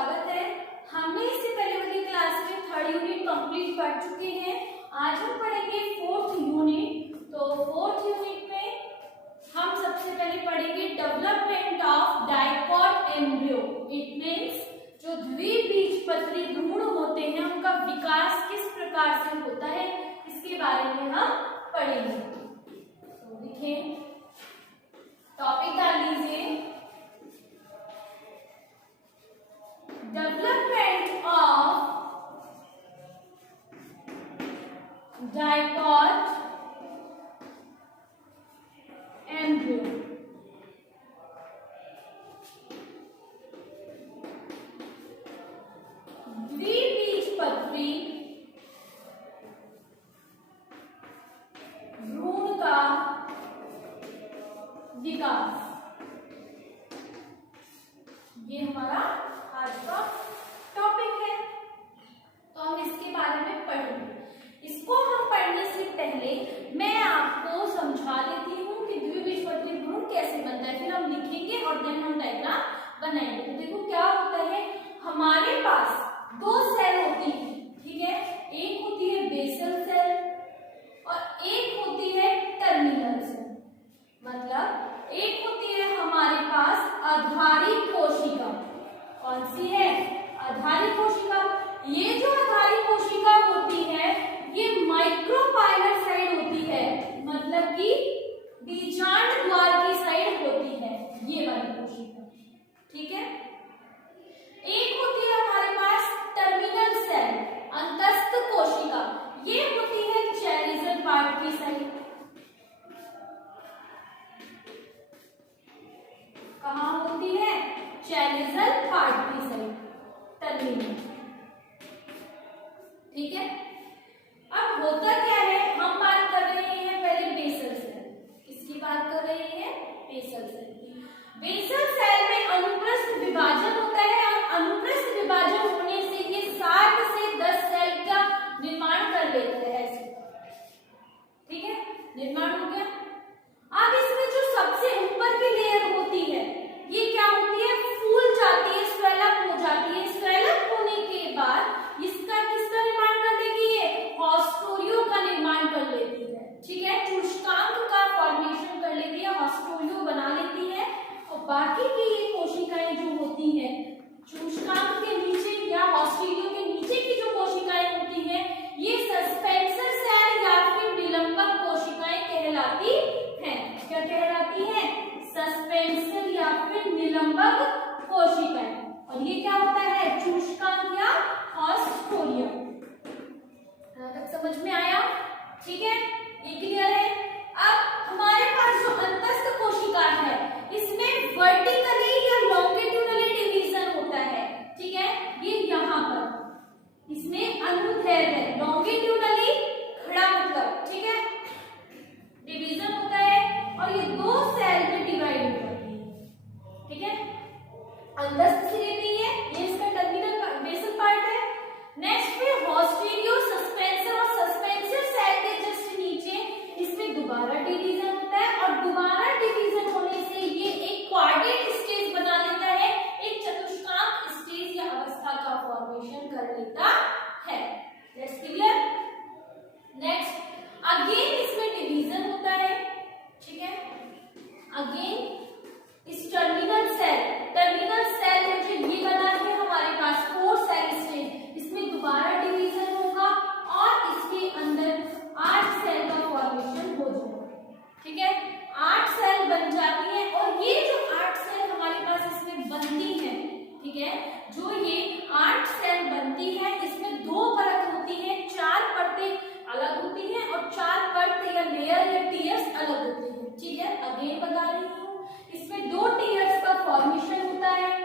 स्वागत है। हमने इससे पहले वाली क्लास में थर्ड यूनिट कंप्लीट कर चुके हैं। आज हम पढ़ेंगे फोर्थ यूनिट। तो फोर्थ यूनिट में हम सबसे पहले पढ़ेंगे development of dicot embryo. It means जो द्विबीजपत्री भ्रूण होते हैं उनका विकास किस प्रकार से होता है, इसके बारे में हम पढ़ेंगे। तो लिखें, टॉपिक डाल लीजिए, डेवलपमेंट ऑफ डाइकॉट एम्ब्रियो। द्विबीजपत्री भ्रूण का विकास, ये हमारा आज का टॉपिक है। तो हम इसके बारे में पढ़ेंगे। इसको हम पढ़ने से पहले मैं आपको समझा देती हूँ कि द्विबीजपत्री भ्रूण कैसे बनता है, फिर हम लिखेंगे और देन हम डायग्राम बनाएंगे। तो देखो क्या होता है, हमारे पास दो सेल होती है, ठीक है। एक होती है बेसल सेल और एक होती है टर्मिनल सेल। मतलब एक होती है हमारे पास आधारी कोशिका। कौन सी है? आधारी कोशिका। ये जो आधारी कोशिका होती है ये माइक्रोपाइलर साइड होती है, मतलब कि बीजांड द्वार की साइड होती है ये वाली कोशिका, ठीक है। एक होती है हमारे पास टर्मिनल सेल, अंतस्थ कोशिका। ये होती है चैलिज़ल पार्ट की साइड। कहाँ होती है? चैलिज़ल पार्ट की साइड, टर्मिनल, ठीक है। अब होता क्या है, हम बात कर रहे हैं पहले बेसल सेल। किसकी बात कर रहे हैं? Basal cell. बेसल सेल में अनुप्रस्थ विभाजन होता है और अनुप्रस्थ विभाजन होने से ये 7 से 10 सेल का निर्माण कर लेते हैं, ठीक है। निर्माण हो गया। अब इसमें जो सबसे ऊपर की लेयर होती है ये क्या होती है? फूल जाती है, स्वेलअप हो जाती है। स्वेलअप होने के बाद इसका किसका निर्माण कर देगी? ये हॉस्टोरियो का निर्माण कर लेती है, ठीक है। चूष्कांक का फॉर्मेशन कर लेती है, हॉस्टोरियो बना लेती है। और बाकी की ये कोशिकाएं जो होती हैं चूष्कांक के नीचे या हॉस्टोरियो के नीचे की जो कोशिकाएं होती हैं ये सस्पेंसर सेल या फिर निलंबक कोशिकाएं कहलाती हैं। क्या कहलाती हैं? सस्पेंसर या फिर निलंबक कोशिकाएं। और ये क्या होता है? चूष्कांक या हॉस्टोरियो। यहां तक समझ में आया? ठीक है, ये क्लियर है। अब हमारे पास जो अंतस्थ कोशिका है इसमें वर्टिकली या लॉन्गिट्यूडनली डिवीजन होता है, ठीक है। ये यहाँ पर इसमें अनुदैर्घ्य है, लॉन्गिट्यूडनली खड़ा मतलब, ठीक है, डिवीजन होता है और ये दो सेल में डिवाइड हो जाती है, ठीक है। अंतस्थ से लेती है, ये इसका टर्मिनल बेसल पार्ट है। नेक्स्ट पे हॉस्टोरियो, सस्पेंसर और सस्पेंसर सेल के जस्ट नीचे इसमें दोबारा डिवीजन होता है और दोबारा डिवीजन होने से ये एक क्वाड्रेट स्टेज बना लेता है, एक चतुष्कांक स्टेज या अवस्था का फॉर्मेशन कर लेता है। That's clear. नेक्स्ट अगेन इसमें डिवीजन होता है, ठीक है। अगेन इस टर्मिनल सेल में जो ये बना है हमारे पास 4 सेल स्टेज, इसमें दोबारा डिवीजन होगा और इसके अंदर 8 सेल का फॉर्मेशन हो जाएगा, ठीक है। 8 सेल बन जाती है और ये जो 8 सेल हमारे पास इसमें बनती है, ठीक है, जो ये 8 सेल बनती है इसमें 2 परत होती है, 4 परतें अलग होती हैं और 4 परत या लेयर या टियर्स अलग होते हैं, ठीक है। अगेन बता रही हूँ, इसमें 2 टियर्स का फॉर्मेशन होता है।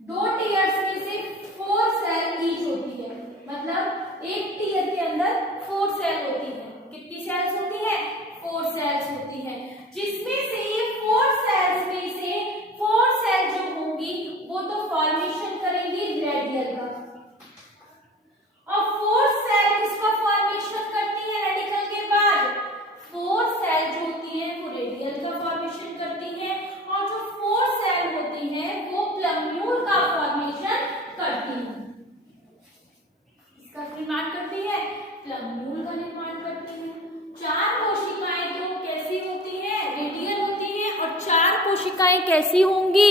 2 टियर्स में से 4 सेल ईच होती है, मतलब एक टियर के अंदर 4 सेल होती है। कितनी सेल्स होती है? 4 सेल्स होती है, जिसमें से ये 4 सेल्स में से 4 सेल जो होंगी वो तो फॉर्मेशन करेंगी रेडियल का, और 4 सेल इसका फॉर्मेशन करती है रेडिकल के बाद। 4 सेल जो होती है वो रेडियल का फॉर्मेशन करती है और जो 4 सेल होती है वो प्लम्यूल का फॉर्मेशन करती है। इसका निर्माण करती है, प्लम्यूल का निर्माण करती है। 4 कोशिकाएं तो कैसी होती है, रेडियल होती है, और 4 कोशिकाएं कैसी होंगी,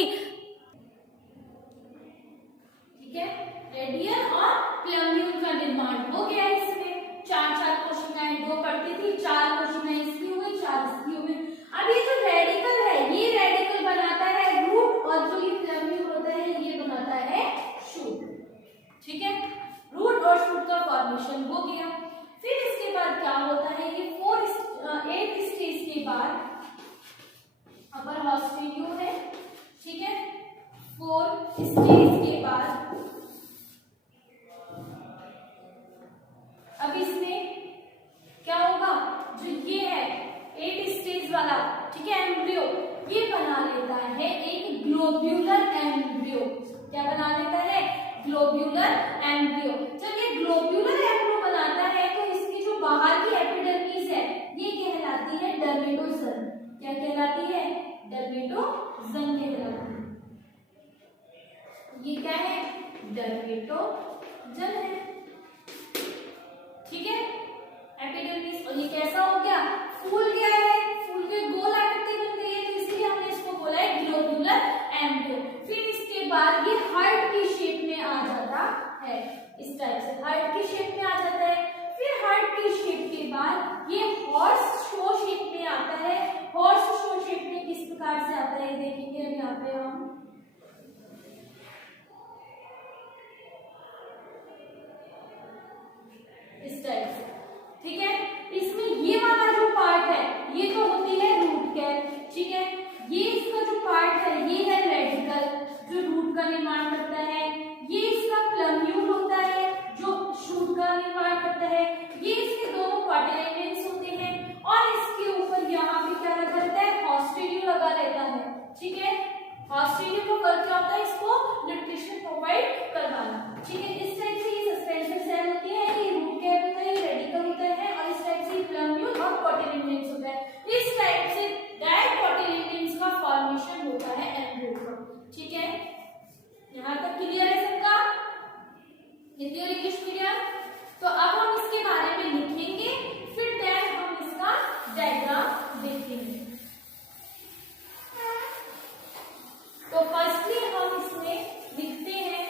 ठीक है, रेडियल और प्लम्यूल का निर्माण हो गया। इसमें 4 कोशिकाएं, 2 पड़ती थी, 4 कोशिकाएं इसकी हो गई, 4 इसकी हो गई। अब ये जो रेडिकल है, ये रेडिकल बनाता है रूट, और जो ये प्लम्यूल होता है ये बनाता है शूट, ठीक है। रूट और शूट का फॉर्मेशन हो गया। फिर इसके बाद क्या होता है, ये 8 स्टेज के बाद अपर हॉस्टिड्यूल है, ठीक है। 4 स्टेज के बाद अब इसमें क्या होगा, जो ये है 8 स्टेज वाला, ठीक है, एम्ब्रियो, ये बना लेता है एक ग्लोब्यूलर एम्ब्रियो। क्या बना लेता है, ग्लोब्यूलर एम्ब्रियो। जब ये ग्लोब्यूलर एम्ब्रियो बनाता है तो इसकी जो बाहर की एपिडर्मिस है ये कहलाती है डर्मेटोजन। क्या कहलाती है, डर्मेटोजन कहलाती है। ये क्या है, डर्मेटोजन है, ठीक है, एपिडर्मिस। और ये कैसा हो गया, फूल गया है, फूल के गोल आकृति बन गई है, तो इसलिए हमने इसको बोला है ग्लोब्यूलर एम्ब्रियो। फिर इसके बाद ये हार्ट की शेप में आ जाता है, इस टाइप से हार्ट की शेप में आ जाता है। फिर हार्ट की शेप के बाद ये हॉर्स शो शेप में आता है। हॉर्स शो शेप में किस प्रकार से आता है देखेंगे अब यहाँ पे हम। इस टाइप से, ठीक है। इसमें ये वाला जो पार्ट है ये तो होती है रूट कैप, ठीक है। ये इसका जो पार्ट है ये है रेडिकल, जो रूट का निर्माण करता है। ये इसका प्लम्यूल होता है जो शूट का निर्माण करता है। ये इसके दोनों कॉटिलेडन्स होते हैं, और इसके ऊपर यहाँ पे क्या लगा रहता है, हॉस्टिड्यूल लगा रहता है, ठीक है। हॉस्टिड्यूल को कर क्या होता है, इसको न्यूट्रिशन प्रोवाइड करवाना, ठीक है। इस टाइप से ये सस्पेंशन सेल होती है, ये रूट कैप होता है, ये रेडिकल होता है, और इस टाइप से प्लम्यूल और कॉटिलेडन्स होता है। इस टाइप से डायकोटिलेडन्स का फॉर्मेशन होता है एम्ब्रियो का, ठीक है। यहाँ तक क्लियर है सबका, हिंदी और इंग्लिश मीडियम। तो अब हम इसके बारे में लिखेंगे, फिर देन हम इसका डायग्राम देखेंगे। तो फर्स्टली हम इसमें लिखते हैं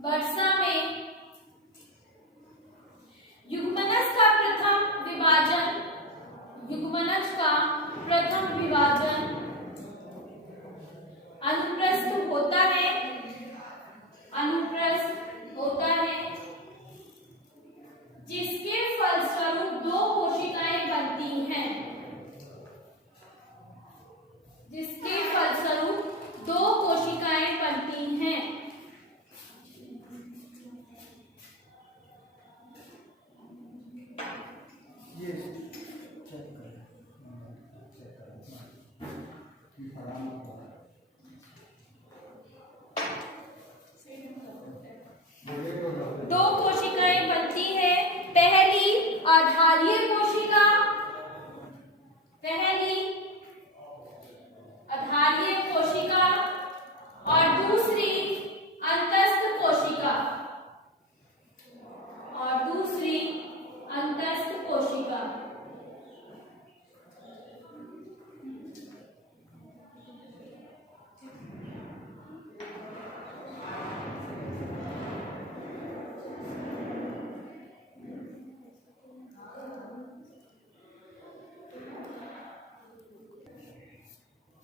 वर्षा में युग्मनज का प्रथम विभाजन अनुप्रस्थ होता है, जिसके फलस्वरूप 2 कोशिकाएं बनती हैं। जिसके फलस्वरूप 2 कोशिकाएं बनती हैं।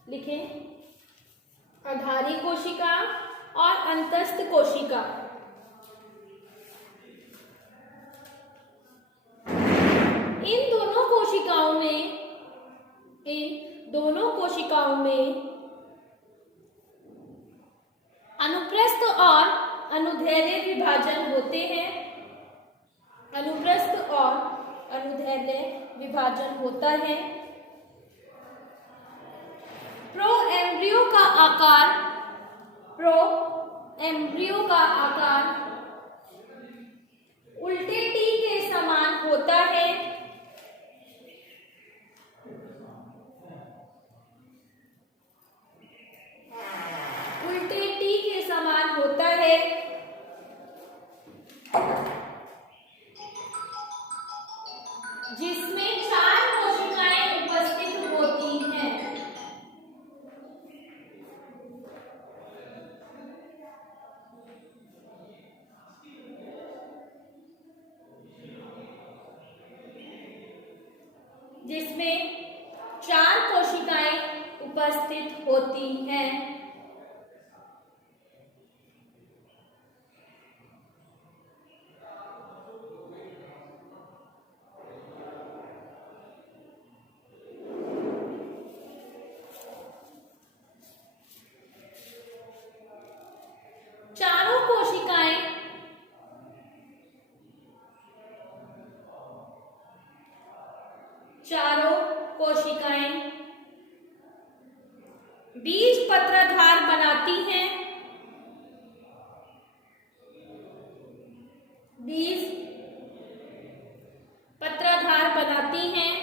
लिखें आधारी कोशिका, और अंतस्थ कोशिका। इन दोनों कोशिकाओं में अनुप्रस्थ और अनुदैर्ध्य विभाजन होते हैं। अनुप्रस्थ और अनुदैर्ध्य विभाजन होता है। प्रोएम्ब्रियो का आकार उल्टे टी के समान होता है। उल्टे टी के समान होता है। जिसमें 4 कोशिकाएं उपस्थित होती हैं। जिसमें 4 कोशिकाएं उपस्थित होती हैं। चारों कोशिकाएं बीज पत्रधार बनाती हैं। बीज पत्रधार बनाती हैं।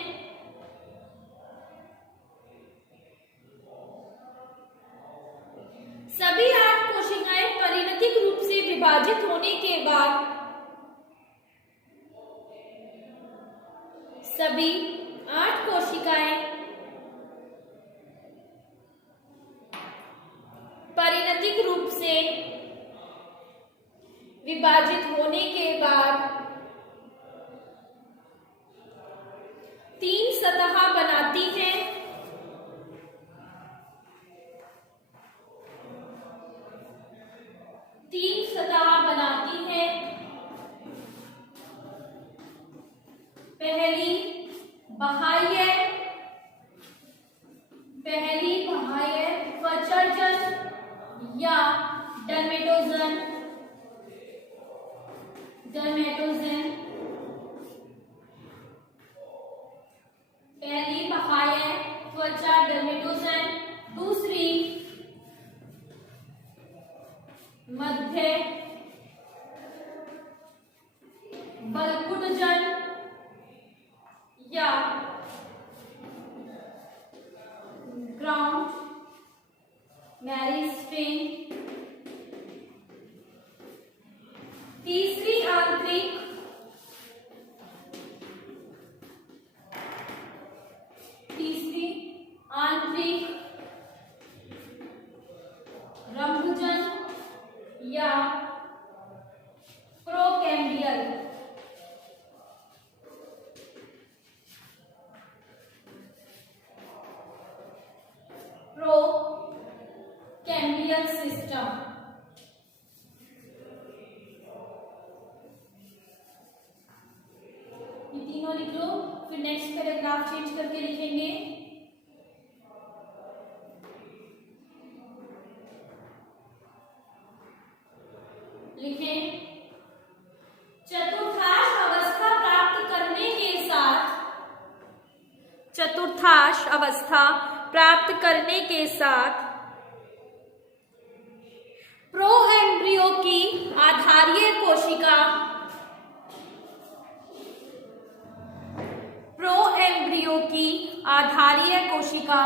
सभी 8 कोशिकाएं परिणतिक रूप से विभाजित होने के बाद सभी 8 कोशिकाएं परिणतिक रूप से विभाजित होने के बाद 3 सतह बनाती हैं। पहली बाह्य त्वचाजन या डर्मेटोजन। पहली बाह्य त्वचा डर्मेटोजन। दूसरी मध्य बलकुटजन या ग्राउंड मेरिस्टेम। तीसरी आंतरिक रंभजन या प्रोकैम्बियल। प्रोकैम्बियल सिस्टम। ये तीनों लिख लो, फिर नेक्स्ट पैराग्राफ चेंज करके लिखेंगे। लिखें, चतुर्थांश अवस्था प्राप्त करने के साथ प्रोएम्ब्रियो की आधारीय कोशिका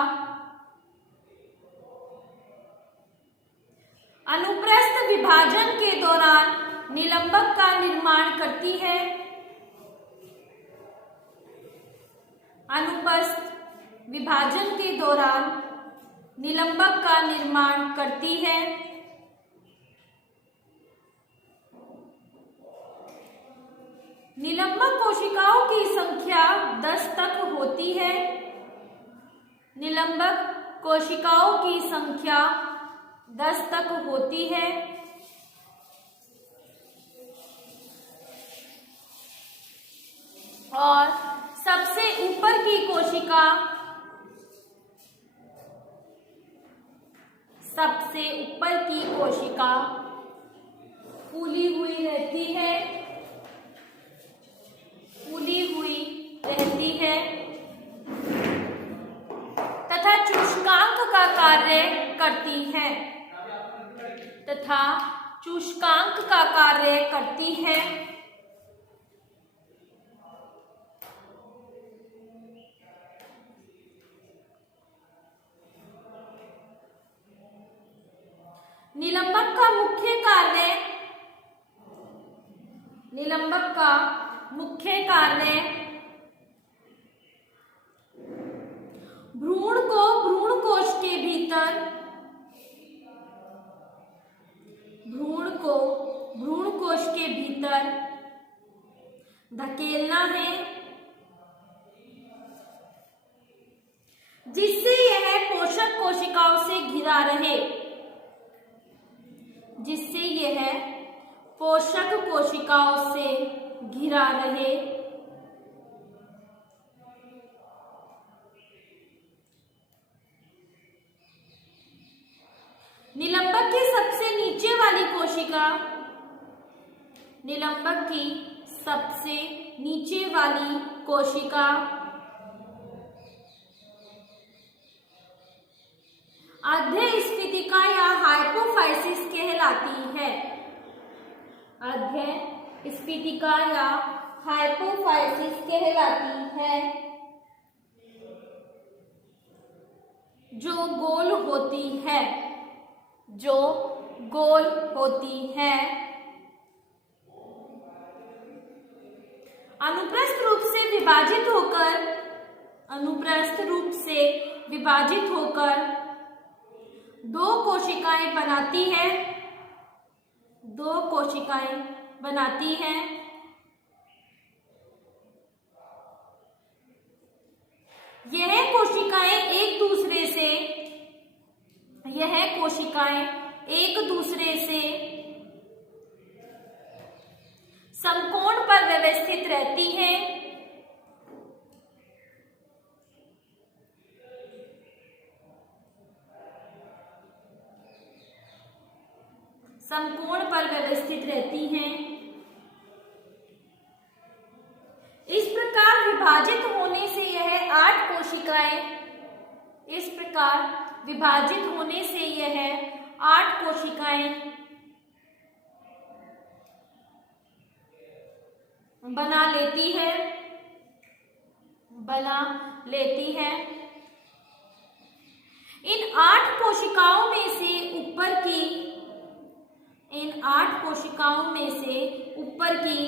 अनुप्रस्थ विभाजन के दौरान निलंबक का निर्माण करती है। अनुप्रस्थ विभाजन के दौरान निलंबक का निर्माण करती है। निलंबक कोशिकाओं की संख्या 10 तक होती है। निलंबक कोशिकाओं की संख्या 10 तक होती है। और सबसे ऊपर की कोशिका फूली हुई रहती है तथा चूष्कांक का कार्य करती है। निलंबक का मुख्य कार्य भ्रूण को भ्रूण कोश के भीतर धकेलना है, जिससे यह पोषक कोशिकाओं से घिरा रहे। निलंबक की सबसे नीचे वाली कोशिका अध्यस्फीतिका या हाइपोफाइसिस कहलाती है। जो गोल होती है। अनुप्रस्थ रूप से विभाजित होकर दो कोशिकाएं बनाती हैं। यह कोशिकाएं एक दूसरे से समकोण पर व्यवस्थित रहती हैं। इस प्रकार विभाजित होने से यह 8 कोशिकाएं बना लेती है। इन 8 कोशिकाओं में से ऊपर की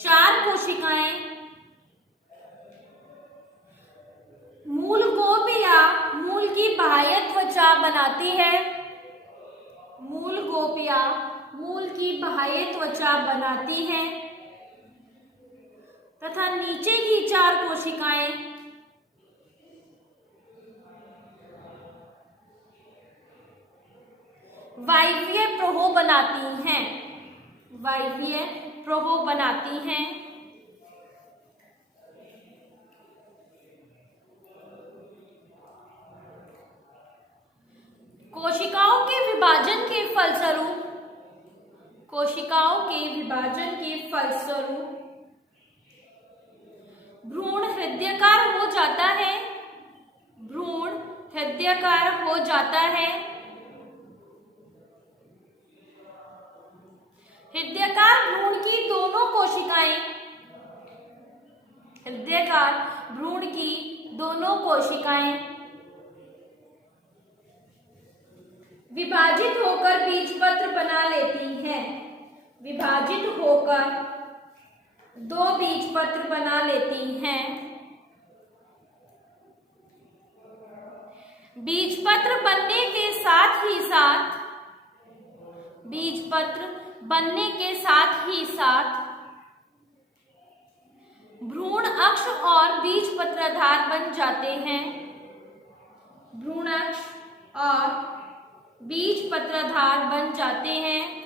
4 कोशिकाएं मूल गोप या मूल की बाह्य त्वचा बनाती है तथा नीचे की 4 कोशिकाएं वायवीय प्रहो बनाती हैं। कोशिकाओं के विभाजन के फलस्वरूप भ्रूण हृदयाकार हो जाता है। हृदयाकार भ्रूण की दोनों कोशिकाएं विभाजित होकर बीजपत्र बना लेती हैं। दो बीजपत्र बना लेती हैं। बीजपत्र बनने के साथ ही साथ भ्रूण अक्ष और बीजपत्राधार बन जाते हैं। भ्रूण अक्ष और बीज पत्राधार बन जाते हैं।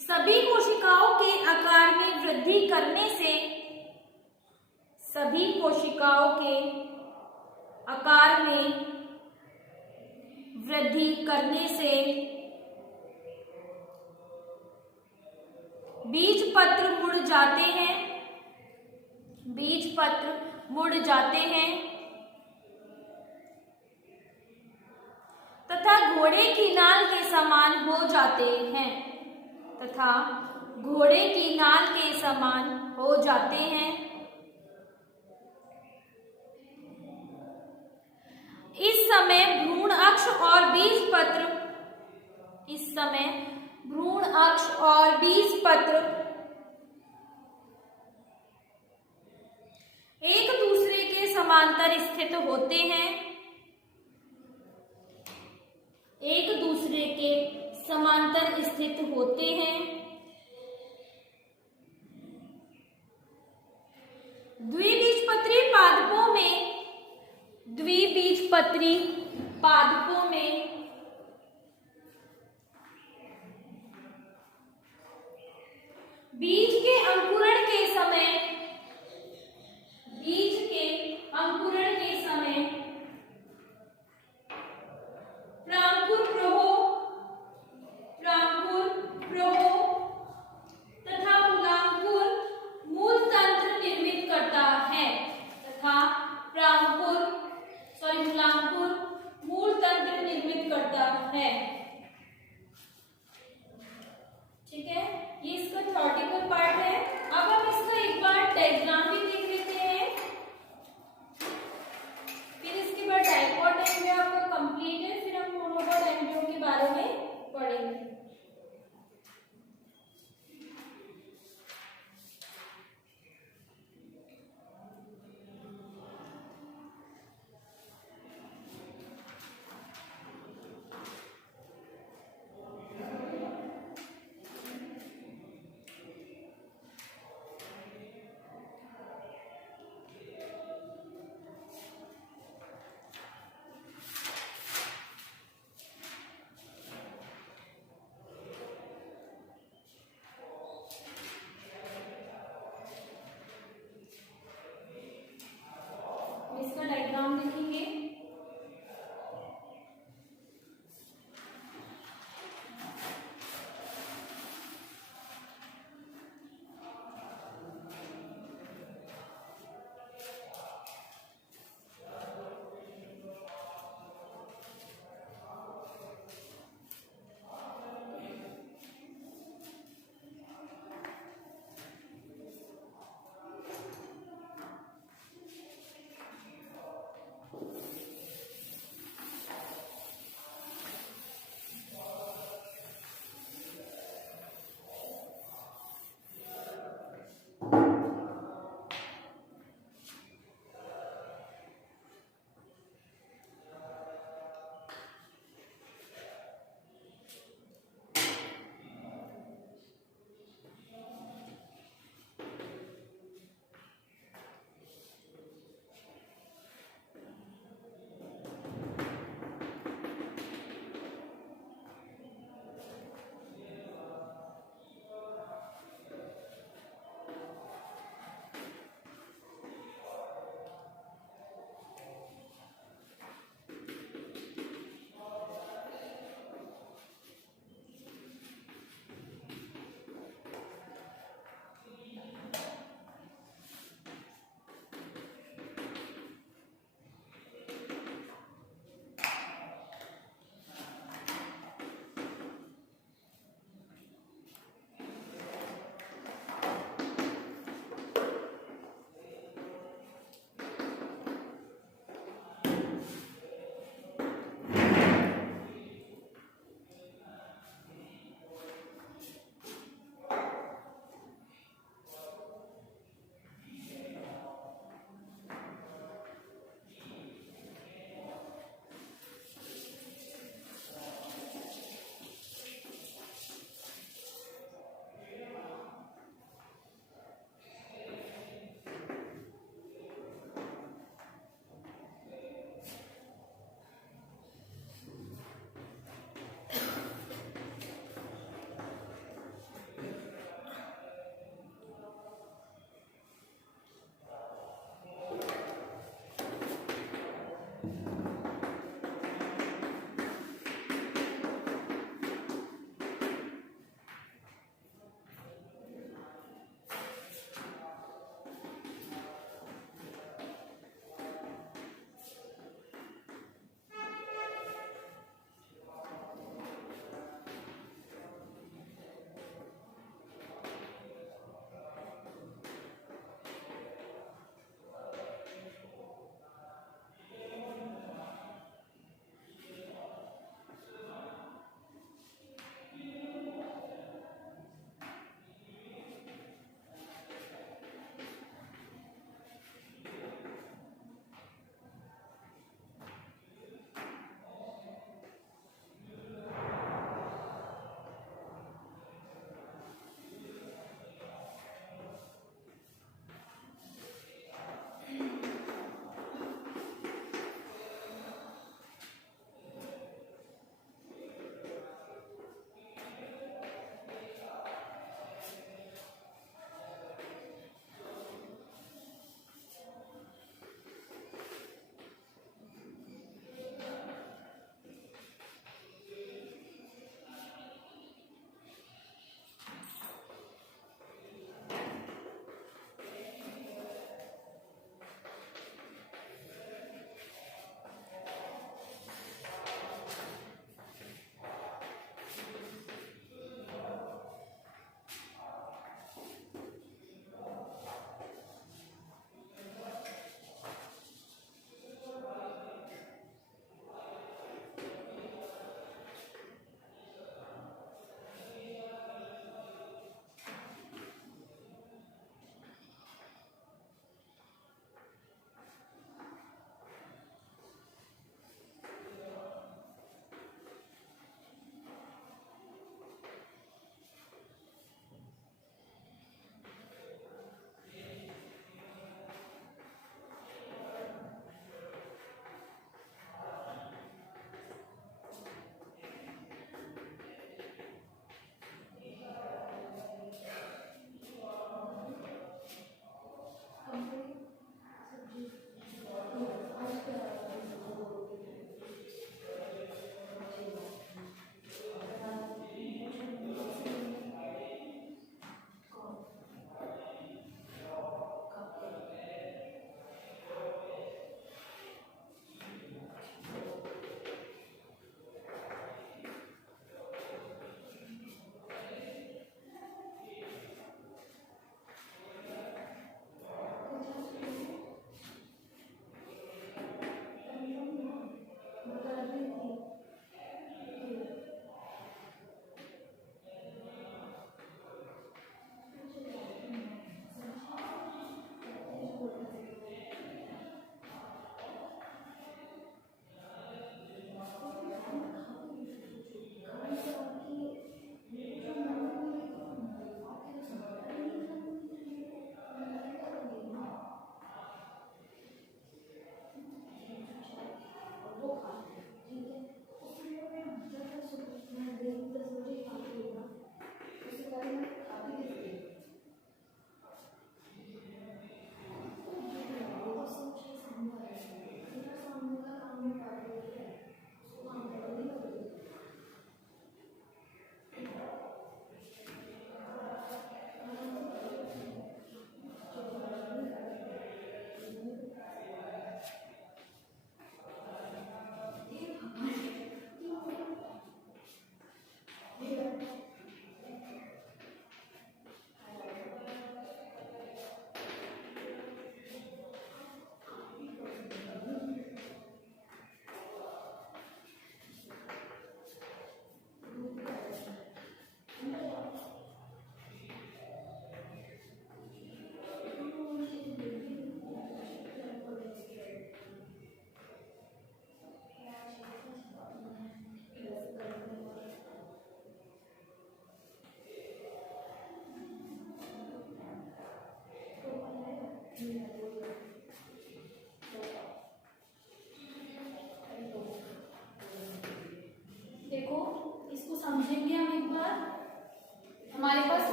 सभी कोशिकाओं के आकार में वृद्धि करने से, सभी कोशिकाओं के आकार में वृद्धि करने से बीज पत्र मुड़ जाते हैं, बीज पत्र मुड़ जाते हैं तथा घोड़े की नाल के समान हो जाते हैं, तथा घोड़े की नाल के समान हो जाते हैं। इस समय भ्रूण अक्ष और बीज पत्र, इस समय भ्रूण अक्ष और बीज पत्र एक दूसरे के समांतर स्थित होते हैं, एक दूसरे के समांतर स्थित होते हैं। द्विबीजपत्री पादपों में, द्विबीजपत्री पादपों में बीज के अंकुरण के समय, बीज के अंकुरण के समय प्रांकुर प्रहो तथा मूलांकुर मूल तंत्र निर्मित करता है, तथा मूलांकुर मूल तंत्र निर्मित करता है। ठीक है, ये इसका थ्योरेटिकल पार्ट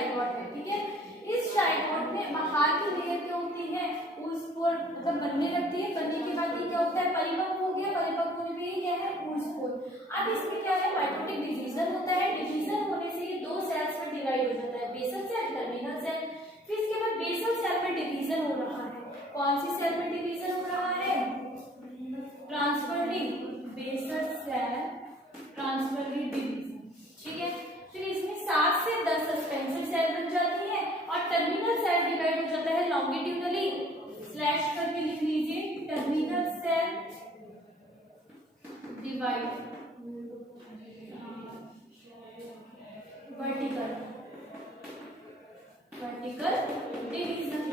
जाइगोट है, ठीक है। इस जाइगोट में बाहर की लेयर क्या होती है, ऊर्ध्वपोर मतलब बनने लगती है, बनने के बाद ये क्या होता है, परिपक्व हो गया, परिपक्व होने पे ये क्या है, ऊर्ध्वपोर। अब इसमें क्या है, माइटोटिक डिवीजन होता है, डिवीजन होने से ये दो सेल्स में डिवाइड हो जाता है, बेसल सेल, टर्मिनल सेल। फिर इसके बाद बेसल सेल में डिवीजन हो रहा है, कौन सी सेल में डिवीजन हो रहा है, ट्रांसफरली बेसल सेल, ट्रांसफरली डिवीजन, ठीक है। फिर इसमें 7 से 10 सस्पेंसिव सेल बन जाती है और टर्मिनल सेल डिवाइड हो जाता है लॉन्गिट्यूडनली, स्लैश करके लिख लीजिए, terminal cell divide vertical, vertical division,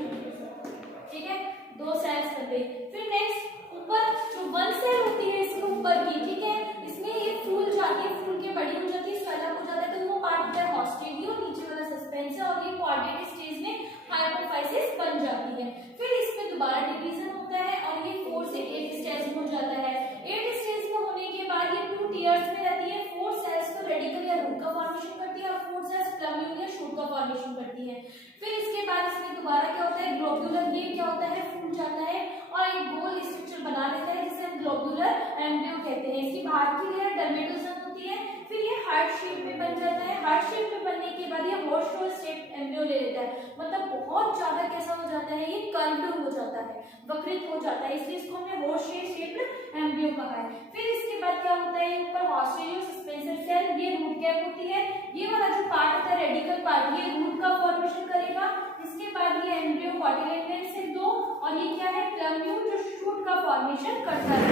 ठीक है। दो सेल्स कर गई। फिर नेक्स्ट ऊपर जो 1 सेल होती है इसके ऊपर की, ठीक है, इसमें ये फूल जाती है, फूल के बड़ी हो जाती है, स्वेलअप हो जाता है, तो वो पार्ट होता है हॉस्टेरियो, नीचे वाला सस्पेंसर, और ये कॉर्डेट स्टेज में हाइपोफाइसिस बन जाती है। फिर इसमें दोबारा डिवीजन होता है और ये 4 से 8 स्टेज में हो जाता है। 8 स्टेज में होने के बाद ये 2 टियर्स में रहती है, 4 सेल्स तो रेडिकल या रूट का फॉर्मेशन करती है और 4 सेल्स प्लम्यूल या शूट का फॉर्मेशन करती है। फिर इसके बाद इसमें दोबारा क्या होता है, ग्लोब्यूलर, ये क्या होता है, फूल जाता है और एक गोल स्ट्रक्चर बना लेता है जिसे हम ग्लोब्यूलर एम्ब्रियो कहते हैं। इसकी बाहर की लेयर डर्मेटोजन होती है, फिर ये हार्ट शेप में बन जाता है, हार्ट शेप में बनने के बाद ये हॉर्स शोल शेप एम्ब्रियो ले लेता है, मतलब बहुत ज्यादा कैसा हो जाता है, ये कर्व्ड हो जाता है, वक्रित हो जाता है, इसलिए इसको हमने हॉर्स शेप एम्ब्रियो कहा है। फिर इसके बाद क्या होता है, ऊपर हॉस्टेरियो सस्पेंसर सेल, ये रूट कैप होती है, ये वाला जो पार्ट होता है रेडिकल पार्ट, ये रूट का फॉर्मेशन करेगा। इसके बाद ये एम्ब्रियो कॉटिलेडोन से 2 और ये क्या है, प्लम्यूल जो शूट का फॉर्मेशन करता है,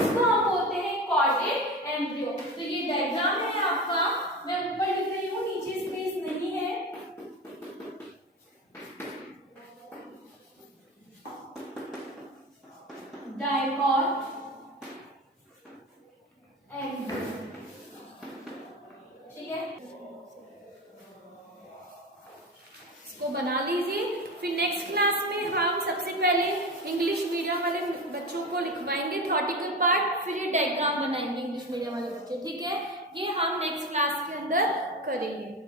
इसको हम बोलते हैं कॉर्डेट एम्ब्रियो। तो ये डायग्राम है आपका, मैं ऊपर लिख रही हूँ, नीचे स्पेस नहीं है। डायगोट एम्ब्रियो, ठीक है, इसको बना लीजिए। फिर नेक्स्ट क्लास में हम सबसे पहले इंग्लिश मीडियम वाले बच्चों को लिखवाएंगे थ्योरेटिकल पार्ट, फिर ये डायग्राम बनाएंगे इंग्लिश मीडियम वाले बच्चे, ठीक है। ये हम नेक्स्ट क्लास के अंदर करेंगे।